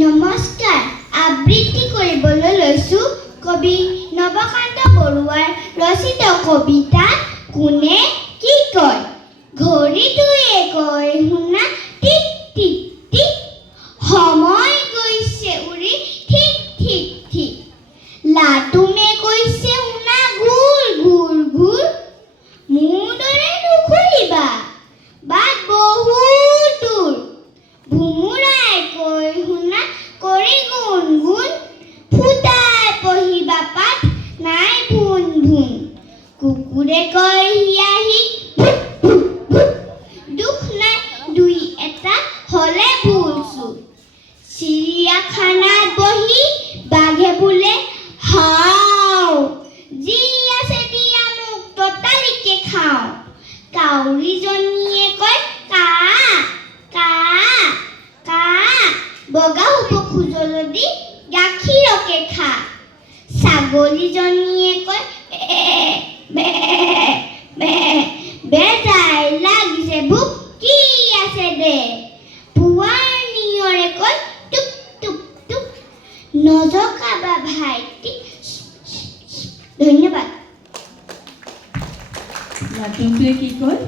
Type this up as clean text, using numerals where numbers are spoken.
নমস্কাৰ আবৃত্তি কৰিবলৈ লৈছোঁ কবি নৱকান্ত বৰুৱাৰ ৰচিত কবিতা কোনে কি কয়। ঘড়ীটোৱে কয় শুনা টিক টিক টিক, সময় গৈছে উৰি ঠিক ঠিক ঠিক। লাটুমে কৈছে শুনা ঘূৰ ঘূৰ ঘূৰ, মোৰ দৰে নুঘূৰিবা বাট বহুত দূৰ। ভোমোৰাই কয় শুনা কৰি গুণ গুণ, ফুটাই পঢ়িবা পাঠ নাই ভুন ভুন। কুকুৰে কয় হিয়াহি ভুক ভুক ভুক, দুখ নাই দুই এটা হলে ভুল চুক। চিৰিয়াখানাত বহি বাঘে বোলে হাও, যি আছে দিয়া মোক ততালিকে খাওঁ। কাউৰীজনীয়ে কয় কা কা কা, বগা হ'ব খোজ যদি গাখীৰকে খা। ছাগলীজনীয়ে কয় বে বে, বেজাই লাগিছে ভোক কি আছে দে। পুৱাৰ নিয়ৰে কয় টুপ টুপ টুপ, নজকাবা ভাইটি। ধন্যবাদ। লাটুমটোৱে কি কয়?